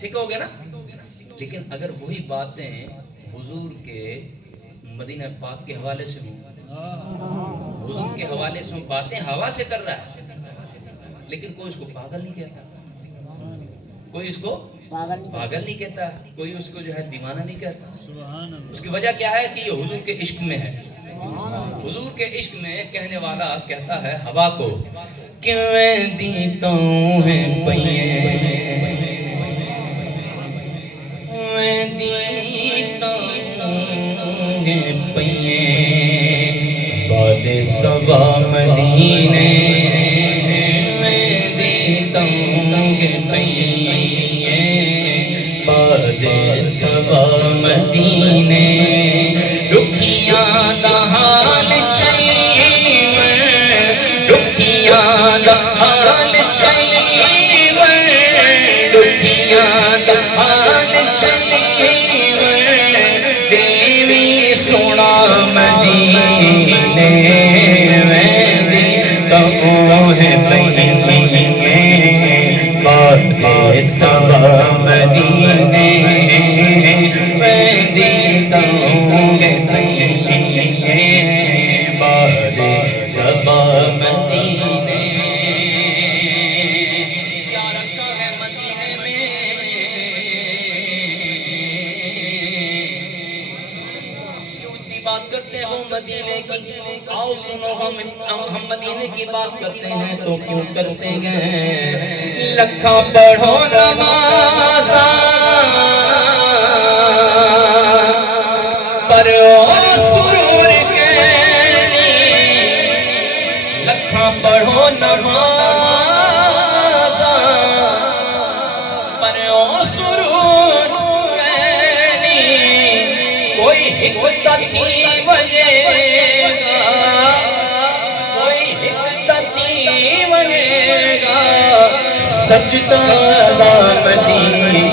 سکھو گے نا. لیکن اگر وہی باتیں حضور کے مدینہ پاک کے حوالے سے ہوں، حضور کے حوالے سے ہوں، باتیں ہوا سے کر رہا ہے، لیکن کوئی اس کو پاگل نہیں کہتا، کوئی اس کو پاگل نہیں کہتا، کوئی اس کو جو ہے دیوانہ نہیں کہتا. اس کی وجہ کیا ہے کہ یہ حضور کے عشق میں ہے. حضور کے عشق میں کہنے والا کہتا ہے ہوا کو کیوں دیتا ہوں باد صبا مدینے میں دیتا ہوں پئیے، باد صبا مدینے رکھیاں دا حال چاہیے، رکھیاں دا حال چاہیے، رکھیاں دا حال چاہیے، دیوی سونا مدینے میں دیتا ہوں پئیے، باد صبا مدینے میں دیتا ہوں پئیے، باد صبا مدینے. کیا رکھا ہے مدینے میں، کیوں اتنی بات کرتے ہو مدینے کی؟ آؤ سنو ہم مدینے کی بات کرتے ہیں تو کیوں کرتے ہیں؟ لکھاں پڑھو نمازاں پر سرور کے نہیں، لکھاں پڑھو نمازاں پر سرور کے نہیں، کوئی حکمت تھی وجے گا، کوئی حکمت تھی وجے گا، سجدہ مدینے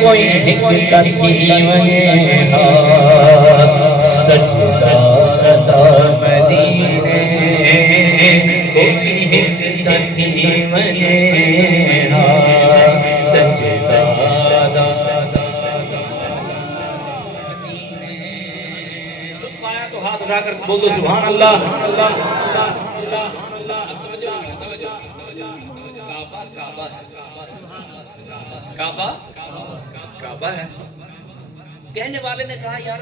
کوئی حکمت تھی وجے گا، سجدہ مدینے کوئی حکمت تھی وجے گا، سجدہ لطف آیا تو ہاتھ اٹھا کر بولو سبحان اللہ. کعبہ کعبہ ہے. کہنے والے نے کہا یار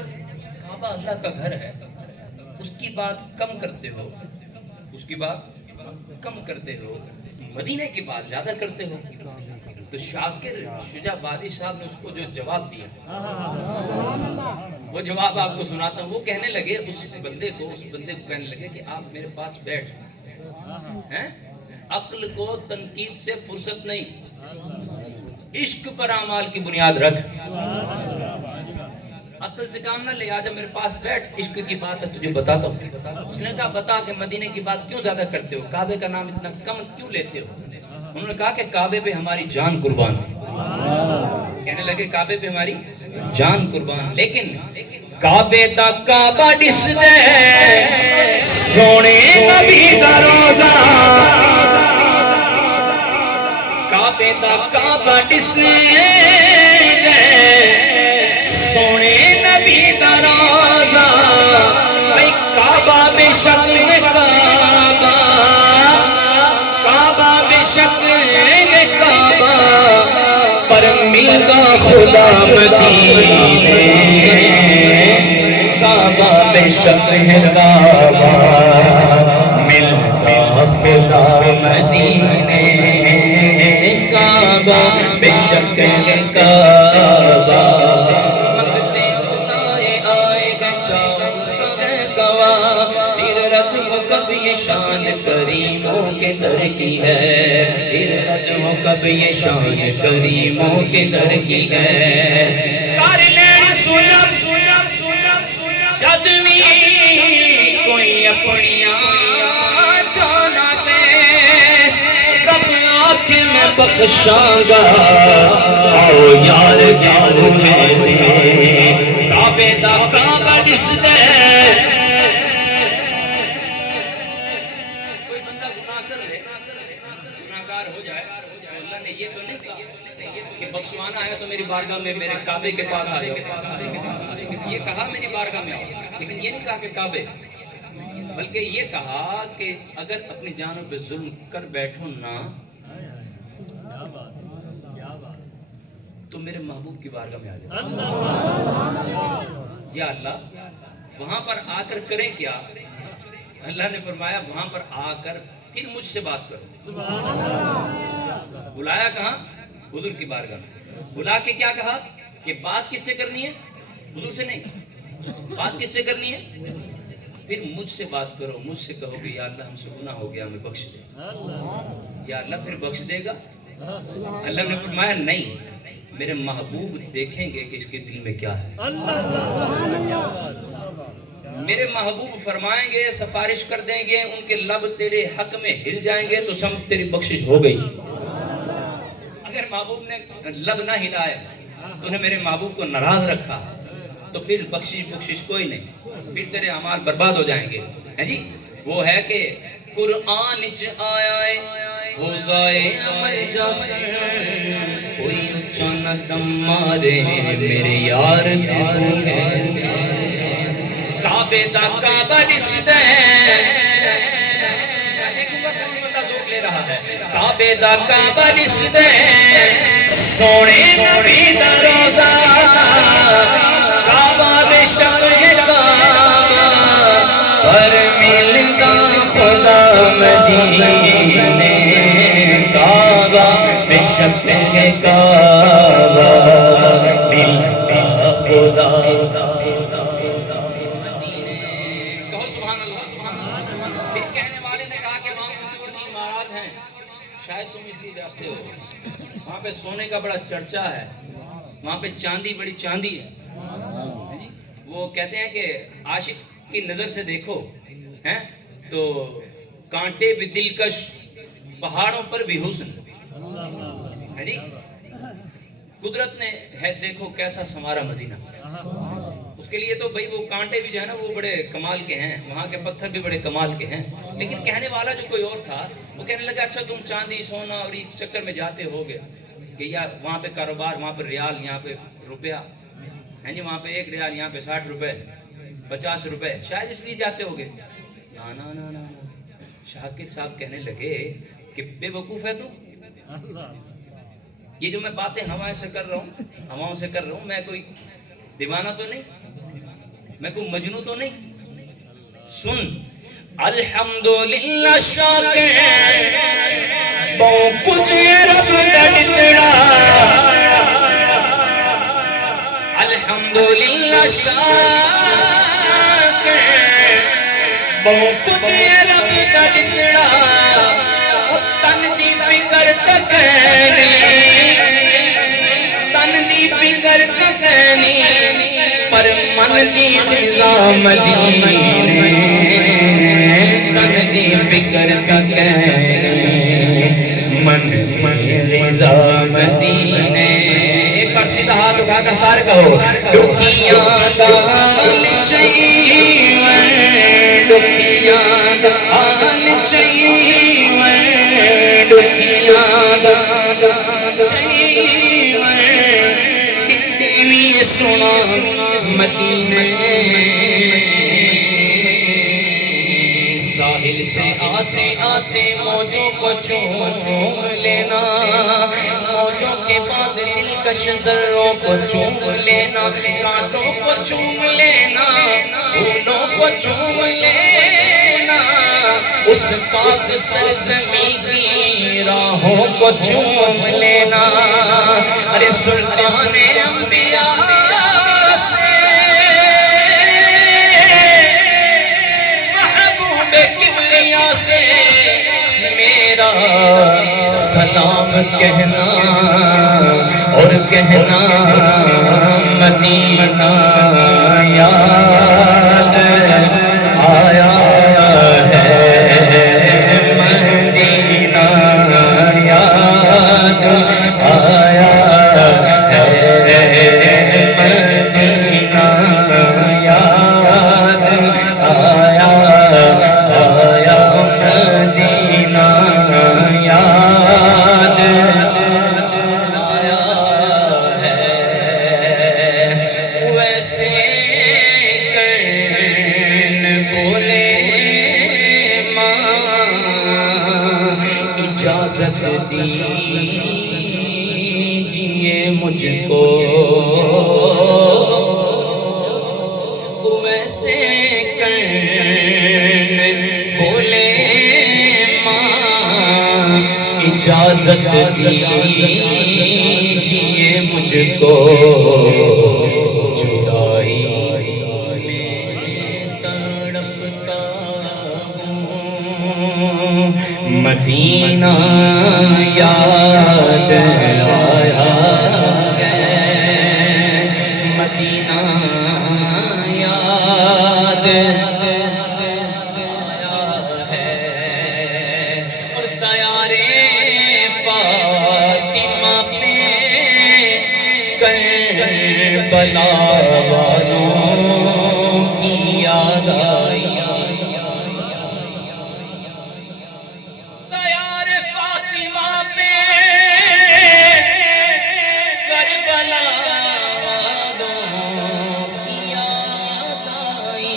کعبہ اللہ کا گھر ہے، اس کی بات کم کرتے ہو، اس کی بات کم کرتے ہو، مدینے کی بات زیادہ کرتے ہو. تو شاکر شجاع بادی صاحب نے اس کو جو جواب دیا، وہ جواب آپ کو سناتا ہوں. وہ کہنے لگے اس بندے کو کہنے لگے کہ آپ میرے پاس بیٹھ ہیں، عقل کو تنقید سے فرصت نہیں، عشق پر اعمال کی بنیاد رکھ، عقل سے کام نہ لے، آجا میرے پاس بیٹھ، عشق کی بات ہے تجھے بتاتا ہوں. اس نے کہا بتا کہ مدینے کی بات کیوں زیادہ کرتے ہو، کعبے کا نام اتنا کم کیوں لیتے ہو؟ انہوں نے کہا کہ کعبے پہ ہماری جان قربان ہے. کہنے لگے کعبے پہ ہماری جان قربان، لیکن کعبے دا کعبہ ڈس دے سونے نبی دا روزہ، کعبے دا کعبہ ڈس دے سونے نبی دا روزہ، بھئی کعبہ بے شک کعبہ، کعبہ بے شک کعبہ، پر ملتا خدا مدینے، کعبہ بے شک ہے کعبہ، ملتا خدا مدینے، کعبہ بے شک ہے کعبہ. منگتے بلائے آئے گا جاؤ گئے گواہ، پھر رد ہو کب یہ شان کریموں کے در کی ہے، پھر رد ہو کب یہ شان کریموں کے در کی ہے. کار لین سلم شدوی کوئی اپنیاں جانا دے، رب آنکھ میں بخشاں گا، آؤ یار دیو ہے دے، کعبے دا کعبہ ڈس دے. کوئی بندہ گناہ کر لے، گناہگار ہو جائے، اللہ نے یہ تو نہیں کہا کہ بخشوانا ہے تو میری بارگاہ میں میرے کعبے کے پاس آ جاؤ، یہ کہا میری بارگاہ میں آؤ، لیکن یہ نہیں کہا کہ کعبے، بلکہ یہ کہا کہ اگر اپنی جانوں پہ ظلم کر بیٹھو نا تو میرے محبوب کی بارگاہ میں آ جاؤ۔ یا اللہ وہاں پر آ کر کریں کیا؟ اللہ نے فرمایا وہاں پر آ کر پھر مجھ سے بات کرو۔ بلایا کہاں؟ حضور کی بارگاہ میں، بلا کے کیا کہا کہ بات کس سے کرنی ہے؟ حضور سے نہیں، بات کس سے کرنی ہے؟ پھر مجھ سے بات کرو، مجھ سے کہو کہ یا اللہ ہم سے گناہ ہو گیا ہمیں بخش دے۔ یا اللہ پھر بخش دے گا؟ اللہ نے فرمایا نہیں، میرے محبوب دیکھیں گے کہ اس کے دل میں کیا ہے۔ میرے محبوب فرمائیں گے، سفارش کر دیں گے، ان کے لب تیرے حق میں ہل جائیں گے تو سمجھ تیری بخشش ہو گئی۔ اگر محبوب نے لب نہ ہلائے تو نے میرے محبوب کو ناراض رکھا تو پھر بخشش کوئی نہیں، پھر تیرے اعمال برباد ہو جائیں گے۔ ہے جی وہ ہے کہ قرآن چ آیا ہے ہو جائے عمل جیسے کوئی اچھا نہ دم مارے میرے یار دیو ہے کعبے دا کعبہ دسدا ہے، دیکھوں گا کون بندہ ذوق لے رہا ہے۔ کعبے دا کعبہ دسدا ہے سونے نبی دا روزہ، کعبہ بے شک ہے کعبہ پر ملدا خدا مدینے، کعبہ بے شک ہے کعبہ ملدا خدا مدینے۔ کہو سبحان اللہ، سبحان اللہ۔ پھر کہنے والے نے کہا کہ وہاں اونچی اونچی عمارات ہیں، شاید تم اس لیے جاتے ہو، وہاں پہ سونے کا بڑا چرچا ہے، وہاں پہ چاندی بڑی چاندی ہے۔ وہ کہتے ہیں کہ عاشق کی نظر سے دیکھو ہیں تو کانٹے بھی دلکش، پہاڑوں پر بھی حسن ہے جی۔ قدرت نے ہے دیکھو کیسا سنوارا مدینہ، اس کے لیے تو بھئی وہ کانٹے بھی جو ہے نا وہ بڑے کمال کے ہیں، وہاں کے پتھر بھی بڑے کمال کے ہیں، لیکن کہنے والا جو کوئی اور تھا وہ کہنے لگا اچھا تم چاندی سونا اور اس چکر میں جاتے ہوگے کہ یار وہاں پہ کاروبار، وہاں پہ ریال، یہاں پہ روپیہ ہے جی، وہاں پہ 1 ریال یہاں پہ 60 روپے 50 روپے، شاید اس لیے جاتے ہوگے۔ نا نا نا نا شاکر صاحب کہنے لگے کہ بے وقوف ہے تو، یہ جو میں باتیں ہواؤں سے کر رہا ہوں، میں کوئی دیوانہ تو نہیں، میں کوئی مجنوں تو نہیں۔ سن الحمدللہ شاکر بہت کچھ رب دڑتڑا، الحمدللہ شاکر بہت کچھ رب دڑتڑا، تن دی فکر تک نہیں، تن دی فکر تک نہیں، پر من دی رضا مدینے، تن دی فکر تک نہیں، من دی رضا مدینے۔ ایک بار سیدھا ہاتھ اٹھا کر سارے کہو دکھیاں دا حال چاہیے، دکھیاں دا حال چاہیے، دکھیاں دا چاہیے، ٹکڑی سنا مدینے۔ ساحل سے آتے آتے موجوں کو چوم لینا، موجوں کے بعد دلکش ذروں کو چوم لینا، کانٹوں کو چوم لینا، پھولوں کو چوم لینا، اس پاک سرزمین کی راہوں کو چوم لینا۔ ارے سلطان انبیاء سے محبوب کبریا سے میرا سلام کہنا اور کہنا مدینہ یاد آیا ہے، مدینہ یاد آیا ہے، مدینہ یاد آیا، آیا مدینہ یاد اجازت دیجیے مجھ کو ویسے کرنے بولے ماں اجازت دیجیے مجھ کو جدائی میں تڑپتا ہوں مدینہ یاد آیا ہے مدینہ یاد آیا ہے اور دیارے فاطمہ پہ کربلا والوں کی یاد آئی دیار فاطمہ پہ کربلا والوں کی یاد آئی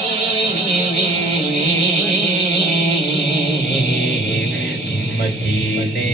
مدینے